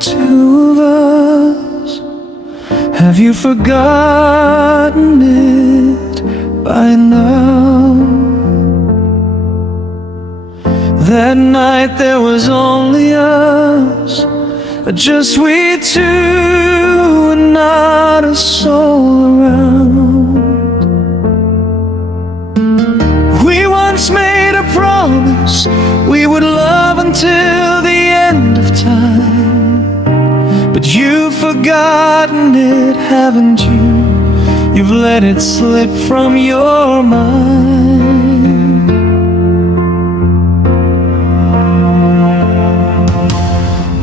two of us? Have you forgotten it by now? That night there was only us, just we two and not a soul around. We once made a promise we would love until the end of time, but you've forgotten it, haven't you? You've let it slip from your mind.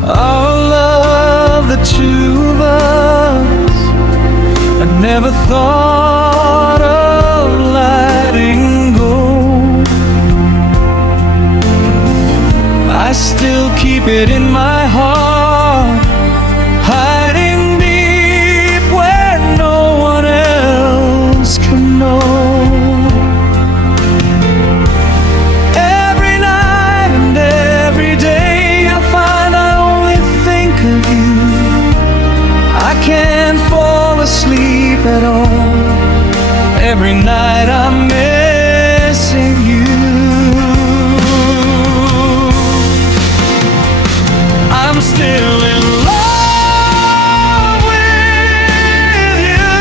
Our love, the two of us, I never thought of letting go. I still keep it in my heart, hiding deep where no one else can know. Every night and every day I find I only think of you. I can't fall asleep at all. Every night I'm missing you. I'm still in love with you.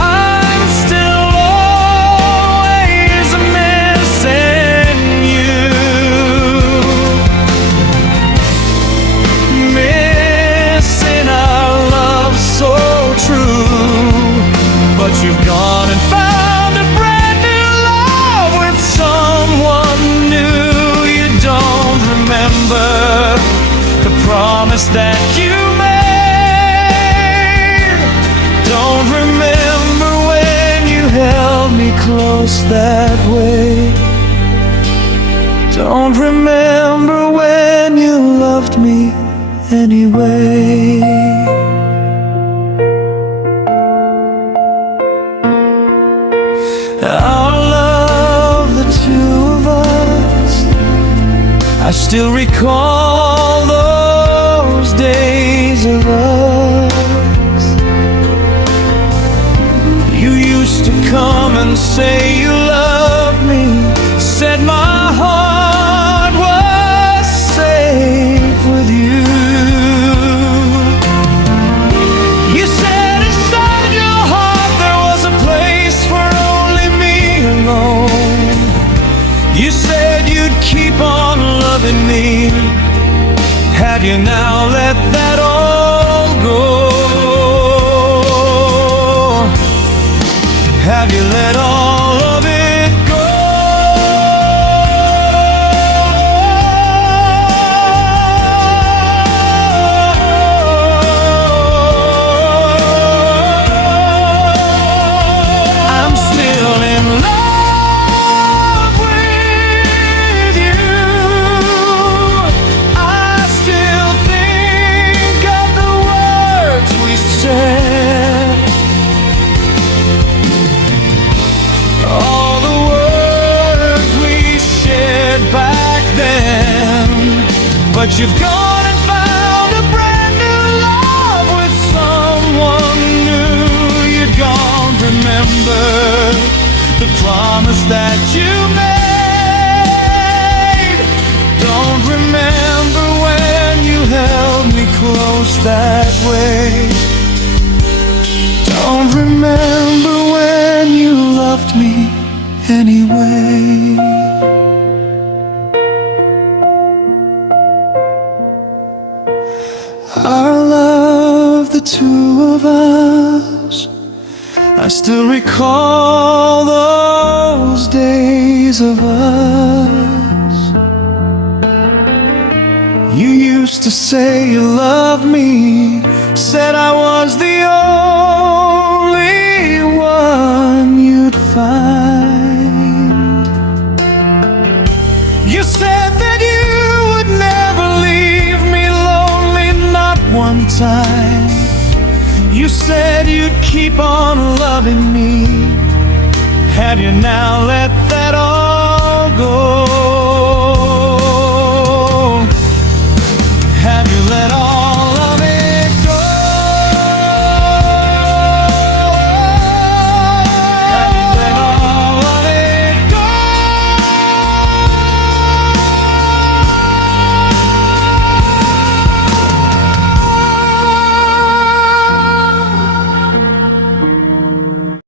I'm still always missing you. Missing our love so true. But you've gone and found a brand new love with someone new. You don't remember the promise that you made. Don't remember when you held me close that way. Don't remember when you loved me anyway. Our love, the two of us, I still recall those days of us. You used to come and say you loved me, said my heart was safe with you. You said inside your heart there was a place for only me alone. You said you'd keep on loving me. Have you now let that all go? Have you let all of it go? I'm still in love with you. I still think of the words we said, all the words we shared back then. But you've gone and found a brand new love with someone new. You don't remember the promise that you made. Don't remember when you held me close that way. Don't remember when you loved me anyway. Our love, the two of us, I still recall those days of us. You used to say you loved me, said I was the only one you'd find. You said that you would never leave me lonely, not one time. You said you'd keep on loving me. Have you now let that